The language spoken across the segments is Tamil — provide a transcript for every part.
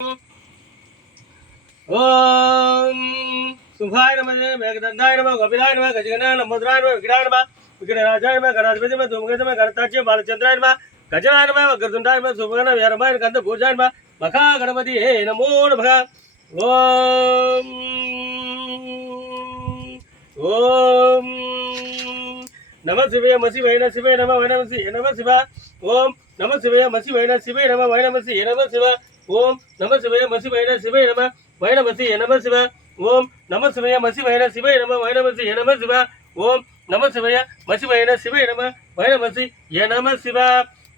ஓம் சுகாய நம மேகதந்தாய நம கபிலாய நம கஜகனாய நம முத்ராய நம விக்ராய நம விக்னராஜாய நம கணாதிபதி நம துமுக நம கணத்தாட்சிய பாலச்சந்திராய நம கஜனாய நம வக்ரதுண்டாய நம சுபகன வீரமாய கந்த பூஜாய நம மகா கணபதி நமோ நமக ஓம் ஓம் நம சிவய மசி வைன சிவய நம வைனமசி நம சிவ ஓம் நம சிவய மசி வைன சிவய நம வைனமசி நம சிவ ஓம் நம சிவய மசி வைன சிவய நம வைனமசி நம சிவ ஓம் நம சிவய மசி வைன சிவய நம வைனமசி நம சிவ ஓம் நம சிவய மசி வைன சிவய நம வைனமசி நம சிவ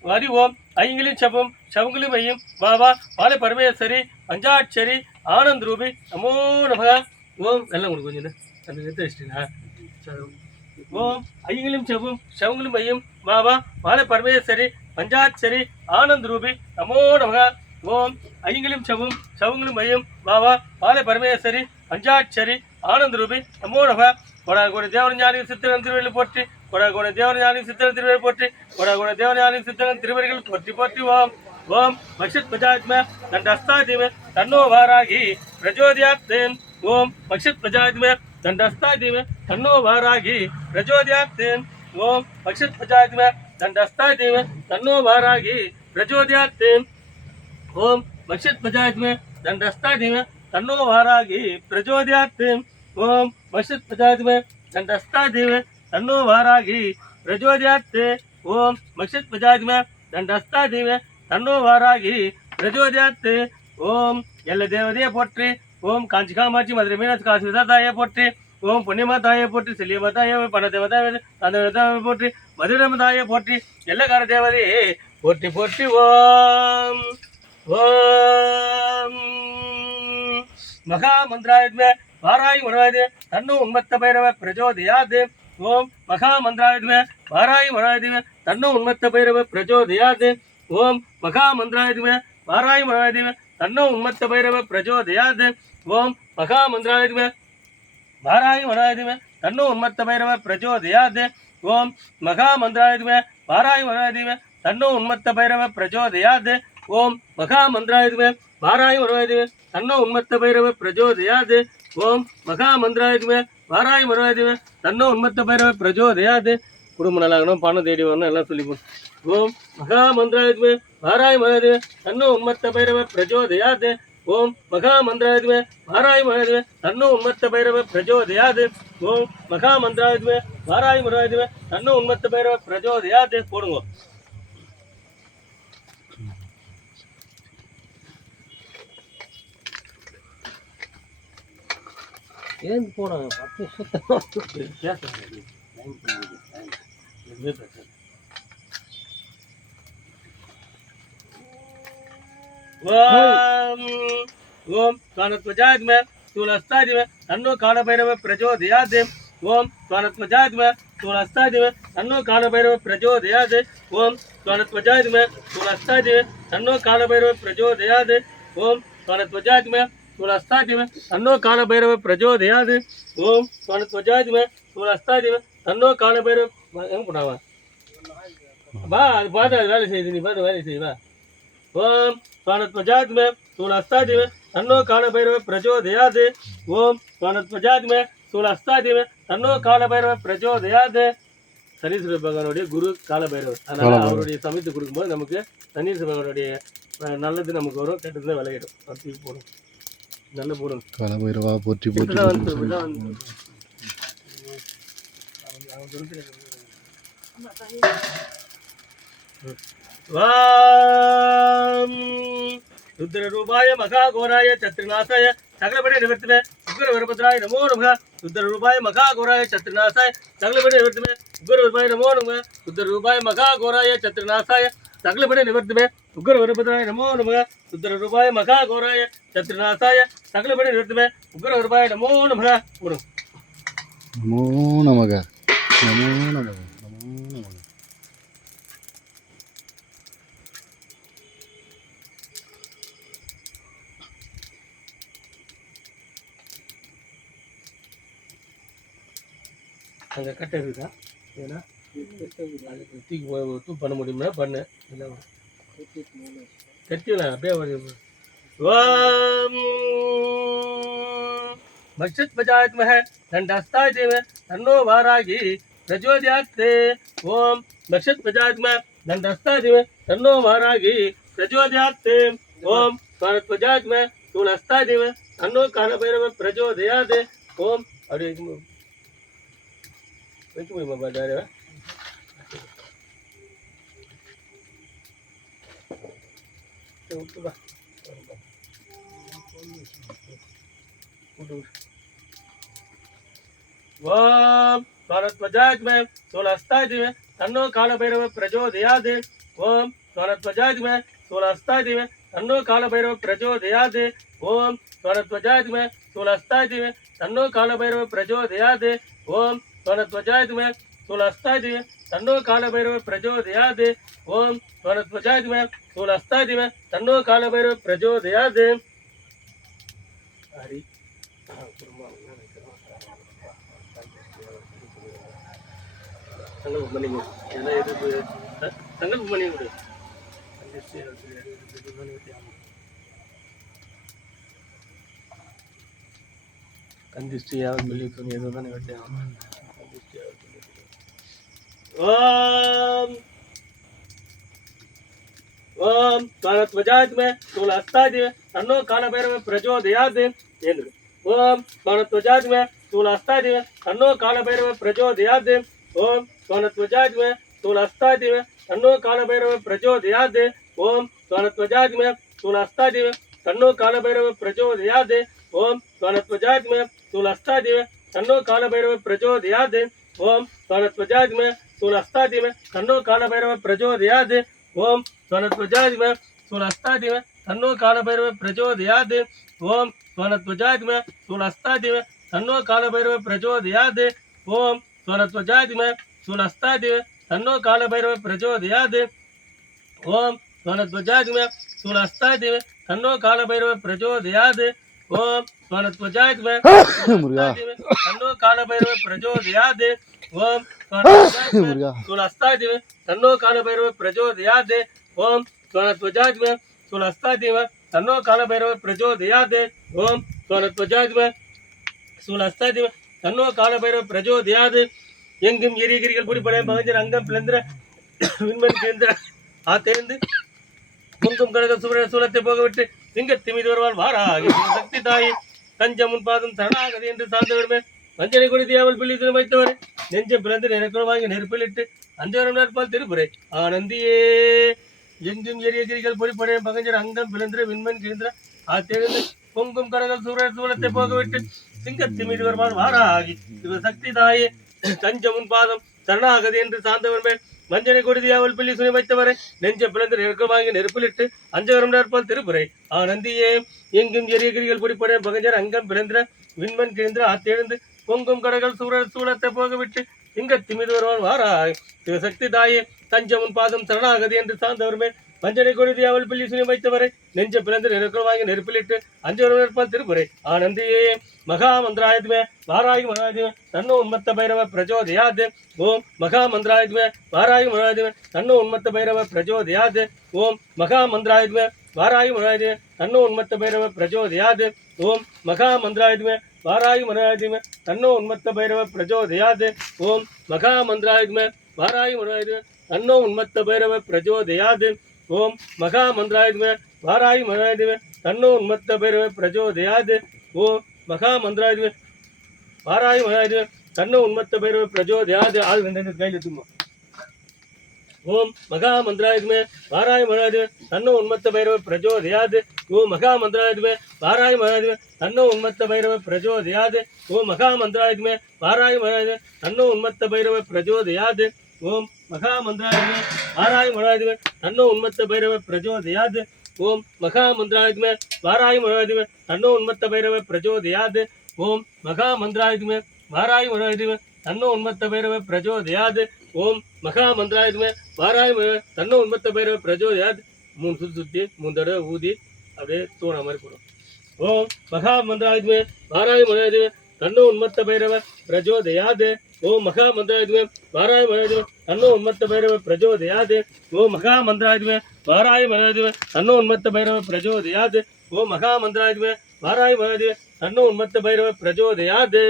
ஹரி ஓம் ஐங்கிலும் சபம் சவங்களும் ஐயும் பாபா பாலை பரமேஸ்வரி பஞ்சாட்சரி ஆனந்த் ரூபி நமோ நமக ஓம் எல்லாம் உங்களுக்கு கொஞ்சம் அந்த எடுத்து வச்சிட்டீங்களா ஓம் ஐங்கிலும் செவ்வும் சவங்களும் ஐயும் பாபா பாலை பரமேஸ்வரி பஞ்சாட்சரி ஆனந்த் ரூபி நமோ நமக ஓம் ஐங்கிலும் செவ்வும் சவங்களும் ஐயும் பாபா பாலை பரமேஸ்வரி பஞ்சாட்சரி ஆனந்த் ரூபி நமோ நமக கொடாகோட தேவரஞானி சித்திரன் திருவள்ளுவர் போற்றி கொடாகோட தேவரஞானி சித்திரன் திருவள்ளுவர் போற்றி கொடாகோட தேவரஞானி சித்திரன் திருவர்கள் போற்றி போற்றி ஓம் ஓம் மக்ஷத் பிரஜாத்ம தண்டஸ்தாதிம தன்னோ வாராகி பிரஜோதயாத்தேன் ஓம் மக்ஷத் பிரஜாத்ம தண்டஸ்தாதிம தன்னோ வாராகி பிரஜோதயாத்தேன் ஓம் மக்ஷத் பிரஜாத்ம தண்டஸ்தாதிம தன்னோ வாராகி பிரஜோதயாத்தேன் ஓம் மக்ஷத் பிரஜாத்ம தண்டஸ்தாதிம தன்னோ வாராகி பிரஜோதயாத்தேன் ஓம் மக்ஷத் பிரஜாத்ம தண்டஸ்தாதிம தன்னோ வாராகி பிரஜோதயாத்தே ஓம் மக்ஷத் பிரஜாத்ம தண்டஸ்தாதிம தன்னோ வாராகி பிரஜோதயாத்தே ஓம் எல்ல தேவதையை போற்றி ஓம் காஞ்சி காமாட்சி மதுரை மீனாட்சி காசி விதாதாயை போற்றி ஓம் புண்ணியமாதாயை போற்றி செல்லியமாதாயை பண தேவதாயை அந்த தேவதாயை போற்றி மதுரமதாயை போற்றி எல்லக்கார தேவதையே போற்றி போற்றி ஓம் ஓம் மகா மந்திராயுத்ம வாராய் மனோயதே தன்னு உன்மத்த பைரவ பிரஜோதயாதே ஓம் மகா மந்திராயுத்ம வாராய் மனோயதே தன்னு உன்மத்த பைரவ பிரஜோதயாதே ஓம் மகா மந்திராயுத்ம வாராய் மனோயதே தன்னு உன்மத்த பைரவ பிரஜோதயாதே ஓம் மகா மந்திராயுத்ம வாராய் மனோயதே தன்னு உன்மத்த பைரவ பிரஜோதயாதே ஓம் மகா மந்திராயுத்ம வாராய் மனோயதே தன்னு உன்மத்த பைரவ பிரஜோதயாதே ஓம் மகா மந்திராயுத்ம வாராய் மனோயதே தன்னு உன்மத்த பைரவ பிரஜோதயாதே ஓம் மகா மந்திராயுத்ம வாராய் மனோயதே தன்னு உன்மத்த பைரவ பிரஜோதயாதே குடும்பம் நல்லாகணும் பணம் தேடி வரணும் எல்லாம் சொல்லிப்போம் ஓம் மகா மந்திராயுத்ம வாராய் மனோயதே தன்னு உன்மத்த பைரவ பிரஜோதயாதே ஓம் மகா மந்திராயுத்ம வாராய் மனோயதே தன்னு உன்மத்த பைரவ பிரஜோதயாதே ஓம் மகா மந்திராயுத்ம வாராய் மனோயதே தன்னு உன்மத்த பைரவ பிரஜோதயாதே போடுங்க ஏன் போனாங்க 10 ஓம் காணத்வஜாத்ம சூலஸ்தாதிம தன்னோ காணபைரவ பிரஜோதயாதே ஓம் காணத்வஜாத்ம சூலஸ்தாதிம தன்னோ காணபைரவ பிரஜோதயாதே ஓம் காணத்வஜாத்ம சூலஸ்தாதிம தன்னோ காணபைரவ பிரஜோதயாதே ஓம் காணத்வஜாத்ம சூலஸ்தாதிம தன்னோ காணபைரவ பிரஜோதயாதே ஓம் காணத்வஜாத்ம சூலஸ்தாதிம தன்னோ காணபைரவ எங்க போனாவா வா அது பார்த்து அது வேலை செய்யுது நீ பார்த்து வேலை செய்வா ஓம் காணத்வஜாத்ம சூலஸ்தாதிம தன்னோ காணபைரவ பிரஜோதயாதே ஓம் காணத்வஜாத்ம சூலஸ்தாதிம தன்னோ காணபைரவ பிரஜோதயாதே சனீஸ்வர பகவானுடைய குரு காலபைரவர். அதனால அவருடைய சமைத்து கொடுக்கும்போது நமக்கு சனீஸ்வர பகவானுடைய நல்லது நமக்கு வரும், கெட்டது விளையிடும். பத்தி போடும் நல்ல போடும். காலபைரவா போற்றி போற்றி ருத்ர ரூபாய மகா கோராய சத்ருநாசாய சகலபடி நிவர்த்தமே உக்ர வீரபத்ராய நமோ நமக. ருத்ர ரூபாய மகா கோராய சத்ருநாசாய சகலபடி நிவர்த்தமே உக்ர வீரபாய நமோ நமக. ருத்ர ரூபாய மகா கோராய சத்ருநாசாய சகலபடி நிவர்த்தமே உக்ர வீரபத்ராய நமோ நமக. ருத்ர ரூபாய மகா கோராய சத்ருநாசாய சகலபடி நிவர்த்தமே உக்ர வீரபாய நமோ நமக. நமோ நமக நமோ நமக நமோ நமக. அங்கே கட்டை இருக்குதா? ஏன்னா தூக்கி பண்ண முடியும்னா பண்ணு. இல்லை கட்டிடலாம் அப்படியே ஓம் மக்ஷத்வஜாத்மஹ தண்டஸ்தாய தேவ தன்னோ வாராகி பிரஜோதயாத். ஓம் மக்ஷத்வஜாத்ம தண்டஸ்தாய தேவ தன்னோ வாராகி பிரஜோதயாத். ஓம் ஸ்வரத்வஜாத்ம சூலஸ்தாய தேவ தன்னோ காலபைரவ பிரஜோதயாத். ஓம் அப்படியே வைக்க முடியுமா பாட்டாரு? விட்டுப்பா ஓம் ஸ்வரத்வஜாத்ம சூலஸ்தாய தேவ தன்னோ காலபைரவ பிரஜோதயாத். ஓம் ஸ்வரத்வஜாத்ம சூலஸ்தாய தேவ தன்னோ காலபைரவ பிரஜோதயாத். ஓம் ஸ்வரத்வஜாத்ம சூலஸ்தாய தேவ தன்னோ காலபைரவ பிரஜோதயாத். ஓம் ஸ்வரத்வஜாத்ம சூலஸ்தாய தேவ தன்னோ காலபைரவ பிரஜோதயாத். ஓம் ஸ்வரத்வஜாத்ம சூலஸ்தாய தேவ தன்னோ காலபைரவ பிரஜோதயாத். ஹரி சங்கல்பம் பண்ணிங்க. எல்லாம் எது சங்கல்பம் பண்ணி விடு. கந்திஷ்டியாவது சொல்லி சொல்லி ஏதோ தானே வெட்டேன். ஓம் ஓம் ஸ்வரத்வஜாத்ம சூலஸ்தாய தேவ தன்னோ காலபைரவ பிரஜோதயாத். ஏந்திரு. ஓம் ஸ்வரத்வஜாத்ம சூலஸ்தாய தேவ தன்னோ காலபைரவ பிரஜோதயாத். ஓம் ஸ்வரத்வஜாத்ம சூலஸ்தாய தேவ தன்னோ காலபைரவ பிரஜோதயாத். ஓம் ஸ்வரத்வஜாத்ம சூலஸ்தாய தேவ தன்னோ காலபைரவ பிரஜோதயாத். ஓம் ஸ்வரத்வஜாத்ம சூலஸ்தாய தேவ தன்னோ காலபைரவ பிரஜோதயாத். ஓம் ஸ்வரத்வஜாத்ம சூலஸ்தாய தேவ தன்னோ காலபைரவ பிரஜோதயாத். ஓம் ஸ்வரத்வஜாத்ம சூலஸ்தாய தேவ தன்னோ காலபைரவ பிரஜோதயாத். ஓம் ஸ்வரத்வஜாத்ம சூலஸ்தாய தேவ தன்னோ காலபைரவ பிரஜோதயாத். ஓம் ஸ்வரத்வஜாத்ம சூலஸ்தாய தேவ தன்னோ காலபைரவ பிரஜோதயாத். ஓம் ஸ்வரத்வஜாத்ம சூலஸ்தாய தேவ தன்னோ காலபைரவ பிரஜோதயாத். ஓம் ஸ்வரத்வஜாத்ம தன்னோ காலபைரவ பிரஜோதயாத். ஓம் சூலஸ்தாய தேவ தன்னோ காலபைரவ பிரஜோதயாத். ஓம் ஸ்வரத்வஜாத்ம சூலஸ்தாய தேவ தன்னோ காலபைரவ பிரஜோதயாத். ஓம் ஸ்வரத்வஜாத்ம சூலஸ்தாய தேவ தன்னோ காலபைரவ பிரஜோதயாத். எங்கும் எரியகிரிகள் பிடிப்பட பகஞ்சர் அங்கம் பிளந்திர விண்மன் கேந்திர ஆத்தேர்ந்து பொங்கும் கடக சூலத்தை போகவிட்டு சிங்கத்தி மீது வருவாள் வாராகி சக்தி தாயை தஞ்சம் முன் பாதம் சரணாகதி என்று சார்ந்த விடுமே. வஞ்சனை கொடுத்தி அவள் பிள்ளை வைத்தவர் நெஞ்சம் பிளந்து நெருக்கள் வாங்கி நெருப்பிலிட்டு அஞ்சவரம் நற்பால் திருப்புரை ஆனந்தியே. எங்கும் எரியகிரிகள் பொறிப்படைய பகஞ்சர் அங்கம் பிளந்திர விண்மன் கேந்திர ஆத்தேர்ந்து பொங்கும் கடகல் சூலத்தை போகவிட்டு சிங்கத்தி மீது வருவாள் வாராகி சக்தி தாயே தஞ்சம் முன் பாதம் சரணாகதி என்று சார்ந்தவர் மேல் வஞ்சனை கொடுதி அவள் பிள்ளை சுனி வைத்தவரை நெஞ்ச பிளந்து நெருக்கம் வாங்கி நெருப்பிலிட்டு அஞ்சவரம் நற்பால் திருப்புரை ஆனந்தியே. எங்கும் எரியகிரிகள் பொறிப்படைய பகஞ்சர் அங்கம் பிளந்திர விண்மன் கேந்திர ஆத்தெழுந்து பொங்கும் கடகள் சூலத்தை போகவிட்டு சிங்கத்தி மீது வருவான் வாராய் சக்தி தாயே தஞ்சமுன் பாதம் சரணாகதி என்று சார்ந்தவர் மேல் வஞ்சனை கொடுதி அவள் பிள்ளை சுனி வைத்தவரை நெஞ்ச பிளந்து நெருக்கம் வாங்கி நெருப்பிலிட்டு அஞ்சவரம் நற்பால் திருப்புரை ஆனந்தியே. மகா மந்திராயத்மே வாராகி மகாதிமே தன்னோ உன்மத்த பைரவ பிரஜோதயாத். ஓம் மகா மந்திராயத்மே வாராகி மகாதிமே தன்னோ உன்மத்த பைரவ பிரஜோதயாத். ஓம் மகா மந்திராயத்மே வாராகி மகாதிமே தன்னோ உன்மத்த பைரவ பிரஜோதயாத். ஓம் மகா மந்திராயத்மே வாராகி மகாதிமே தன்னோ உன்மத்த பைரவ பிரஜோதயாத். ஓம் மகா மந்திராயத்மே வாராகி மகாதிமே தன்னோ உன்மத்த பைரவ பிரஜோதயாத். ஓம் மகா மந்திராயத்மே வாராகி மகாதிமே தன்னோ உன்மத்த பைரவ பிரஜோதயாத். ஓம் மகா மந்திராயத்மே வாராகி மகாதிமே தன்னோ உன்மத்த பைரவ பிரஜோதயாத். ஆள் ரெண்டு கையில் எடுத்துமா. ஓம் மகா மந்திராயத்மே வாராகி மகாதிமே தன்னோ உன்மத்த பைரவ பிரஜோதயாத். ஓம் மகா மந்திராயத்மே வாராகி மகாதிமே தன்னோ உன்மத்த பைரவ பிரஜோதயாத். ஓம் மகா மந்திராயத்மே வாராகி மகாதிமே தன்னோ உன்மத்த பைரவ பிரஜோதயாத். ஓம் மகா மந்திராயத்மே வாராகி மகாதிமே தன்னோ உன்மத்த பைரவ பிரஜோதயாத். ஓம் மகா மந்திராயத்மே வாராகி மகாதிமே தன்னோ உன்மத்த பைரவ பிரஜோதயாத். ஓம் மகா மந்திராயத்மே வாராகி மகாதிமே தன்னோ உன்மத்த பைரவ பிரஜோதயாத். ஓம் மகா மந்திராயத்மே வாராகி தன்னோ உன்மத்த பைரவ பிரஜோதயாத். 3 சுற்றி 3 தடவை ஊதி அப்படியே தூண மாதிரி போடும். ஓம் மகா மந்திராயத்மே வாராகி மகாதிமே தன்னோ உன்மத்த பைரவ பிரஜோதயாத். ஓம் மகா மந்திராயத்மே வாராகி மகாதிமே தன்னோ உன்மத்த பைரவ பிரஜோதயாத். ஓம் மகா மந்திராயத்மே வாராகி மகாதிமே தன்னோ உன்மத்த பைரவ பிரஜோதயாத். ஓம் மகா மந்திராதிப வாராய் மகாதேவ தன்னோ உன்மத்த பைரவ பிரஜோதயாது.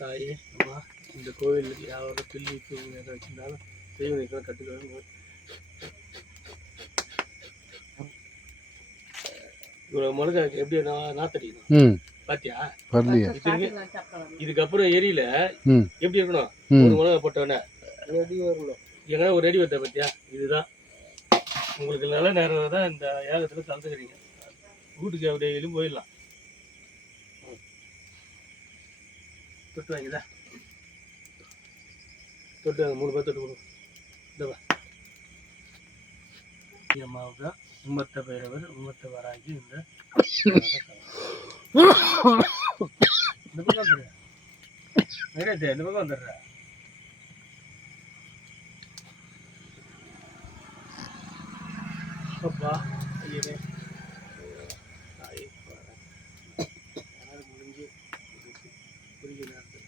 தாயே அம்மா, இந்த கோவிலுக்கு யாராவது பில்லி வச்சிருந்தாலும் தெய்வம் கட்டுக்கள் இவ்வளவு மிளகாய்க்கு எப்படி நாத்தடிக்கணும் பாத்தியா? இதுக்கப்புறம் எரியில எப்படி இருக்கணும்? ஒரு மிளகா போட்டோன்னே ரெடி வரணும். எங்கன்னா ஒரு ரெடி வந்த பாத்தியா? இதுதான் உங்களுக்கு நல்ல நேரம் தான் இந்த யாகத்துல கலந்துக்கிறீங்க. வீட்டுக்கு அப்படியே போயிடலாம். தொட்டு வாங்கிதா தொட்டு 3 பேர் தொட்டு கொடுக்கும். இந்த அம்மாவுக்கு உம்மத்த பைரவர் உம்மத்த வராங்கி இந்த பக்கம் வந்துடுற இந்த பக்கம் வந்துடுற. அப்பா ஐயனே தாயே முடிஞ்சு குறுகிய நேரத்தில்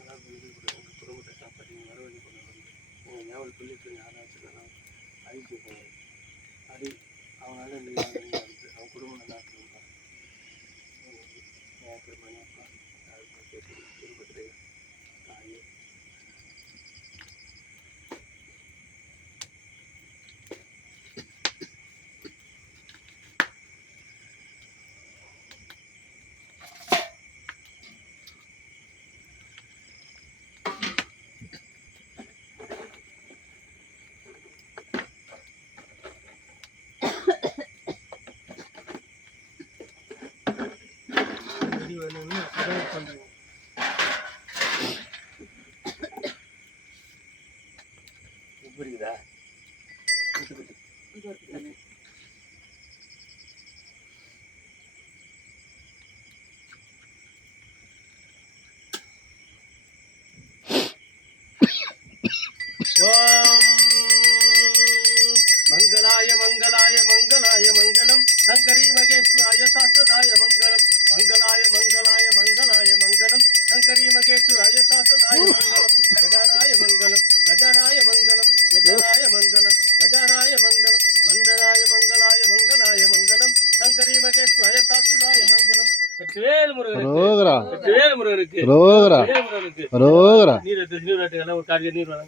அதாவது உங்கள் குடும்பத்தை காப்பாற்றி வரவழி கொண்டு வந்து உங்கள் ஞாபகம் சொல்லிட்டு யாராச்சும் அழிச்சு போகணும். அது அவனால அவன் குடும்பம் நல்லா இருக்கணும்ப்பா. மணியப்பா குடும்பத்திலே தாயே புரியுதா? மங்களாய மங்களாய மங்களாய மங்களம் சங்கரி மகேஸ்வராய சாஸ்வதாய மங்களம். மங்களாய மங்களாய மங்களாய மங்களம் சங்கரி மகேஸ்வராய சாஸ்வதாய மங்களம். கஜானாய மங்களம் கஜானாய மங்களம் கஜானாய மங்களம் கஜானாய மங்களம் மந்தராய மங்களாய மங்களாய மங்களம் சங்கரி மகேஸ்வராய சாஸ்வதாய மங்களம். வெற்றிவேல் முருகனுக்கு வெற்றிவேல் முருகனுக்கு நீர் நீராட்டுகள் ஒரு காரியம் நீர் வர